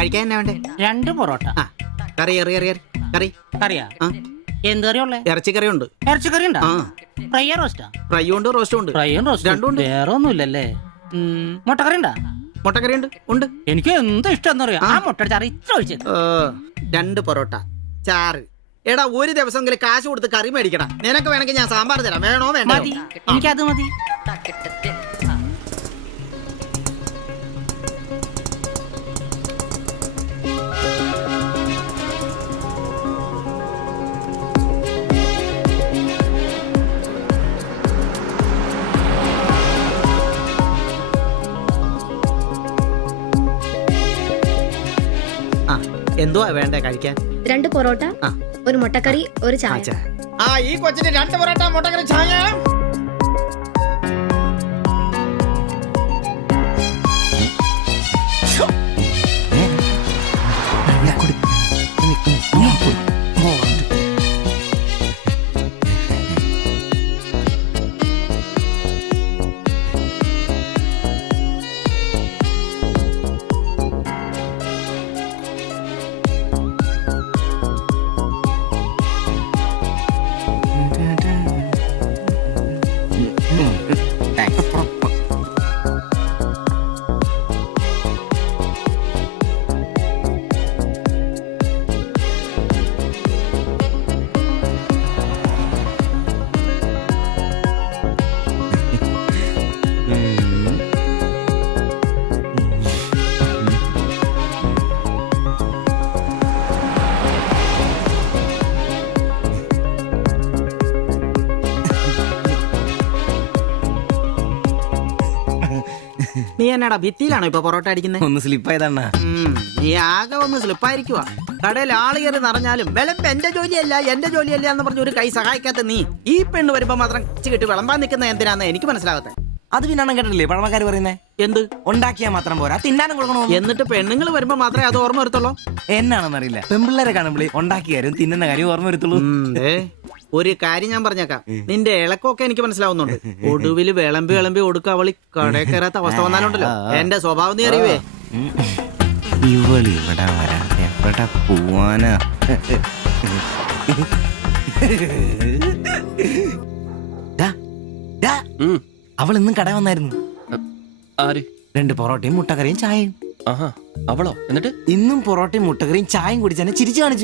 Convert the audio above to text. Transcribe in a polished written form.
കഴിക്കാൻ എന്നാ വേണ്ടേ? 2 പൊറോട്ട. ആ കറി കറി കറി കറി കറി കറിയാ? ആ എന്ത് കറിയുള്ളേ? ഇറച്ചിക്കറി ഉണ്ട്. ഇറച്ചിക്കറി ഉണ്ടോ? ആ ഫ്രൈയാ റോസ്റ്റാ? ഫ്രൈയും ഉണ്ട് റോസ്റ്റും ഉണ്ട്. ഫ്രൈയും റോസ്റ്റും രണ്ടും ഉണ്ട്. വേറെ ഒന്നുമില്ലല്ലേ? മുട്ടക്കറി ഉണ്ടാ? മുട്ടക്കറി ഉണ്ട് ഉണ്ട്. എനിക്ക് എന്ത് ഇഷ്ടം അറിയാം. ആ മുട്ടയുടെ ചാറ് ഇത്ര ഒഴിച്ചത്. 2 പൊറോട്ട ചാറ്. എടാ ഒരു ദിവസമെങ്കിലും കാശ് കൊടുത്ത് കറി മേടിക്കടാ. നിനക്ക് വേണമെങ്കിൽ ഞാൻ സാമ്പാർ തരാം. വേണോ വേണ്ടോ? മതി, എനിക്കത് മതി. ആ എന്തുവാ വേണ്ടേ കഴിക്കാൻ? 2 പൊറോട്ട, ആ. ഒരു മുട്ടക്കറി, ഒരു ആ, ചായ. ചായ. ആ ഈ കൊച്ചിന് 2 പൊറോട്ട മുട്ടക്കറി ചായ. നീ എന്നാടാ ഭിത്തിയിലാണോ ഇപ്പൊ പൊറോട്ട അടിക്കുന്നത്? ഒന്ന് സ്ലിപ്പായതാണ്. നീ ആകെ ഒന്ന് സ്ലിപ്പായിരിക്കുവാ. കടയിൽ ആള് കയറി നിറഞ്ഞാലും വിളമ്പ് എന്റെ ജോലിയല്ല എന്ന് പറഞ്ഞ ഒരു കൈ സഹായിക്കാത്ത നീ ഈ പെണ്ണ് വരുമ്പോ മാത്രം കിട്ടി വിളമ്പാൻ നിൽക്കുന്ന എന്തിനാന്ന് എനിക്ക് മനസ്സിലാകത്തെ. അത് പിന്നെ കേട്ടില്ലേ പഴമക്കാര് പറയുന്നേ? എന്ത് ഉണ്ടാക്കിയാ മാത്രം പോരാ, തിന്നാനും കൊടുക്കണോ? എന്നിട്ട് പെണ്ണുങ്ങൾ വരുമ്പോ മാത്രമേ അത് ഓർമ്മ വരുത്തുള്ളൂ. എന്നാണെന്നറിയില്ല, പെൺപിള്ളേരെ കാണുമ്പോൾ ഉണ്ടാക്കിയ കാര്യം തിന്നുന്ന കാര്യം ഓർമ്മ വരുത്തുള്ളൂ. ഒരു കാര്യം ഞാൻ പറഞ്ഞേക്കാം, നിന്റെ ഇളക്കമൊക്കെ എനിക്ക് മനസ്സിലാവുന്നുണ്ട്. ഒടുവില് വിളമ്പി വിളമ്പി കൊടുക്കുക അവളി കടയിൽ കയറാത്ത അവസ്ഥ വന്നാലുണ്ടല്ലോ എന്റെ സ്വഭാവം നീ അറിയുവേ. ഇവളി ഇവിടെ വരാ, എവിടെ പോവാനാ? അവൾ ഇന്നും കട വന്നായിരുന്നു. ആര്? 2 പൊറോട്ടയും മുട്ടക്കറിയും ചായയും. ആഹാ, അവളോ? എന്നിട്ട് ഇന്നും പൊറോട്ടയും മുട്ടക്കറിയും ചായയും കുടിച്ചാൽ ചിരിച്ചു കാണിച്ചു.